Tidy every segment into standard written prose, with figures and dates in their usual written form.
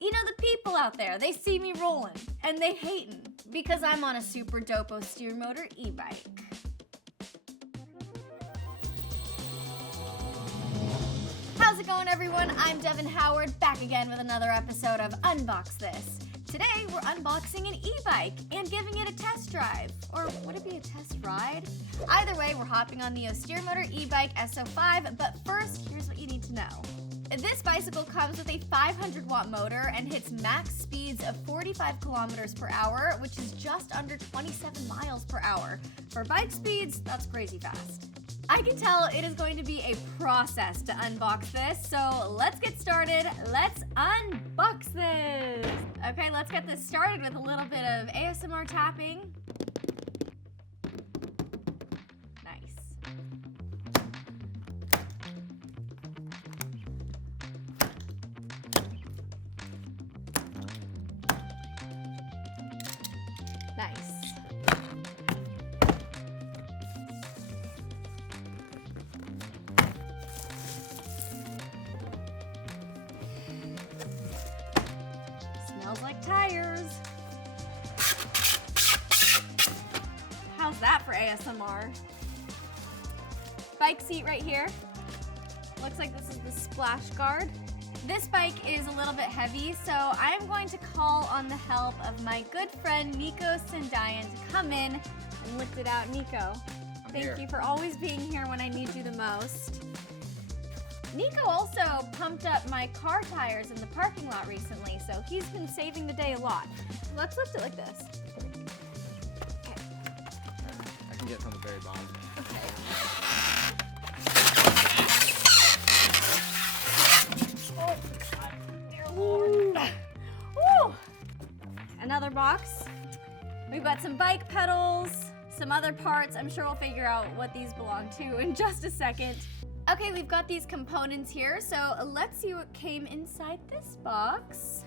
You know, the people out there, they see me rolling, and they hatin', because I'm on a super dope Aostirmotor e-bike. How's it going, everyone? I'm Devin Howard, back again with another episode of Unbox This. Today, we're unboxing an e-bike and giving it a test drive. Or would it be a test ride? Either way, we're hopping on the Aostirmotor e-bike S05, but first, here's what you need to know. This bicycle comes with a 500-watt motor and hits max speeds of 45 kilometers per hour, which is just under 27 miles per hour. For bike speeds, that's crazy fast. I can tell it is going to be a process to unbox this, so let's get started. Let's unbox this. Okay, let's get this started with a little bit of ASMR tapping. Nice. Smells like tires. How's that for ASMR? Bike seat right here. Looks like this is the splash guard. This bike is a little bit heavy, so I'm going to call on the help of my good friend Nico Sindayan to come in and lift it out. Nico, thank you for always being here when I need you the most. Nico also pumped up my car tires in the parking lot recently, so he's been saving the day a lot. Let's lift it like this. Okay. I can get from the very bottom. Okay. Woo! Another box. We've got some bike pedals, some other parts. I'm sure we'll figure out what these belong to in just a second. Okay, we've got these components here, so let's see what came inside this box.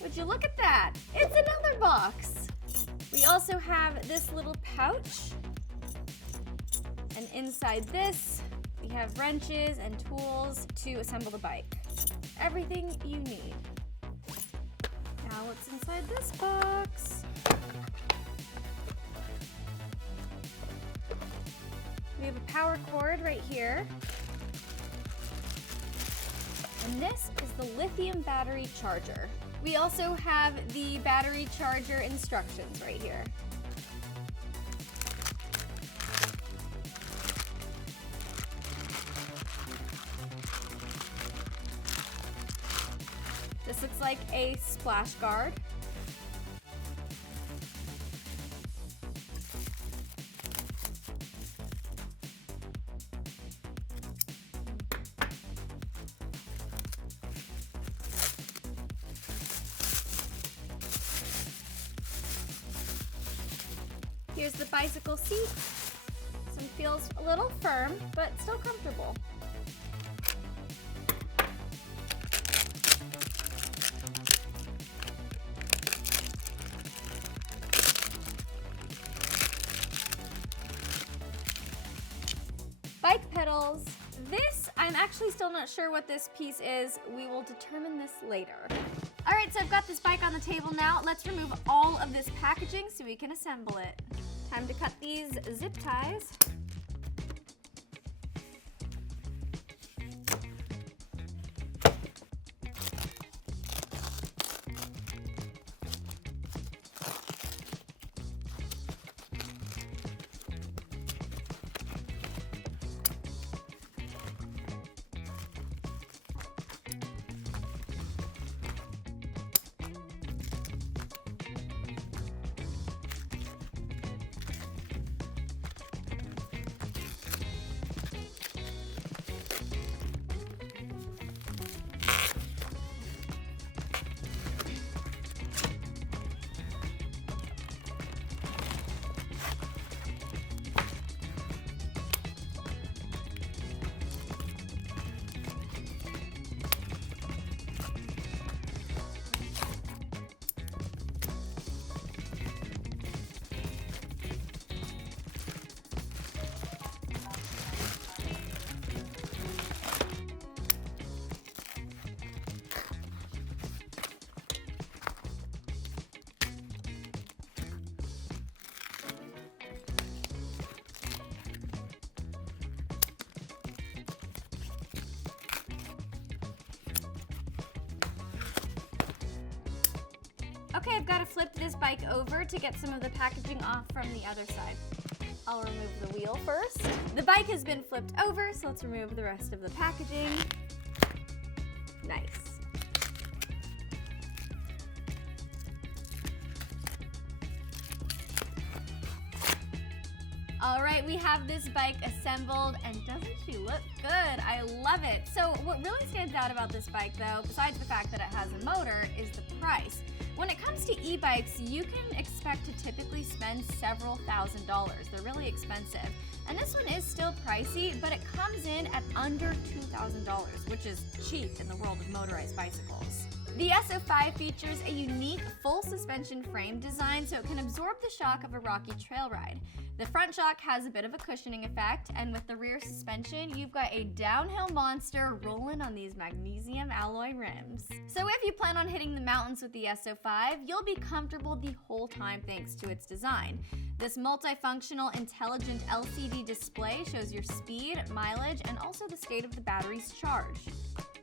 Would you look at that? It's another box. We also have this little pouch. And inside this, we have wrenches and tools to assemble the bike. Everything you need. Now what's inside this box? We have a power cord right here. And this is the lithium battery charger. We also have the battery charger instructions right here. This looks like a splash guard. Here's the bicycle seat. This one feels a little firm, but still comfortable. Bike pedals. This, I'm actually still not sure what this piece is. We will determine this later. All right, so I've got this bike on the table now. Let's remove all of this packaging so we can assemble it. Time to cut these zip ties. flip this bike over to get some of the packaging off from the other side. I'll remove the wheel first. The bike has been flipped over, so let's remove the rest of the packaging. Nice. All right, we have this bike assembled, and doesn't she look good? I love it. So what really stands out about this bike, though, besides the fact that it has a motor, is the price. When it comes to e-bikes, you can expect to typically spend several $1,000s. They're really expensive. And this one is still pricey, but it comes in at under $2,000, which is cheap in the world of motorized bicycles. The S05 features a unique full suspension frame design so it can absorb the shock of a rocky trail ride. The front shock has a bit of a cushioning effect, and with the rear suspension, you've got a downhill monster rolling on these magnesium alloy rims. So if you plan on hitting the mountains with the S05, you'll be comfortable the whole time thanks to its design. This multifunctional intelligent LCD display shows your speed, mileage, and also the state of the battery's charge.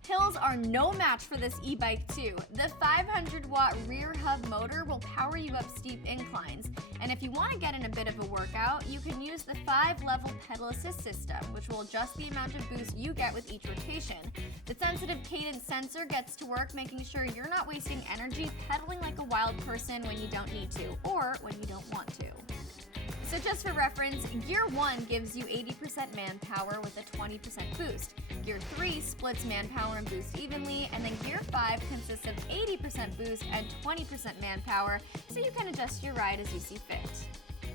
Hills are no match for this e-bike too. The 500-watt rear hub motor will power you up steep inclines. And if you want to get in a bit of a workout, you can use the 5-level pedal assist system, which will adjust the amount of boost you get with each rotation. The sensitive cadence sensor gets to work making sure you're not wasting energy pedaling like a wild person when you don't need to, or when you don't want to. So just for reference, Gear 1 gives you 80% manpower with a 20% boost. Gear 3 splits manpower and boost evenly, and then Gear 5 consists of 80% boost and 20% manpower, so you can adjust your ride as you see fit.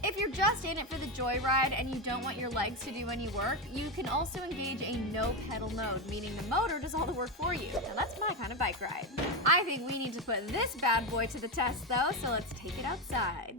If you're just in it for the joyride and you don't want your legs to do any work, you can also engage a no-pedal mode, meaning the motor does all the work for you. Now that's my kind of bike ride. I think we need to put this bad boy to the test though, so let's take it outside.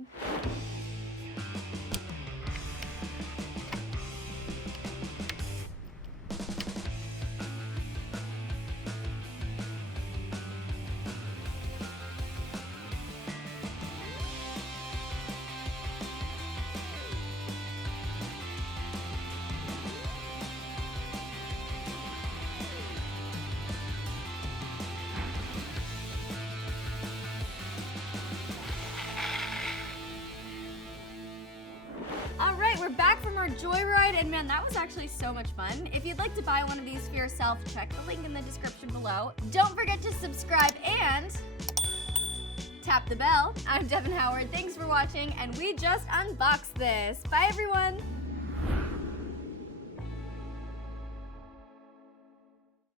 Alright, we're back from our joyride, and man, that was actually so much fun. If you'd like to buy one of these for yourself, check the link in the description below. Don't forget to subscribe and tap the bell. I'm Devin Howard, thanks for watching, and we just unboxed this. Bye everyone!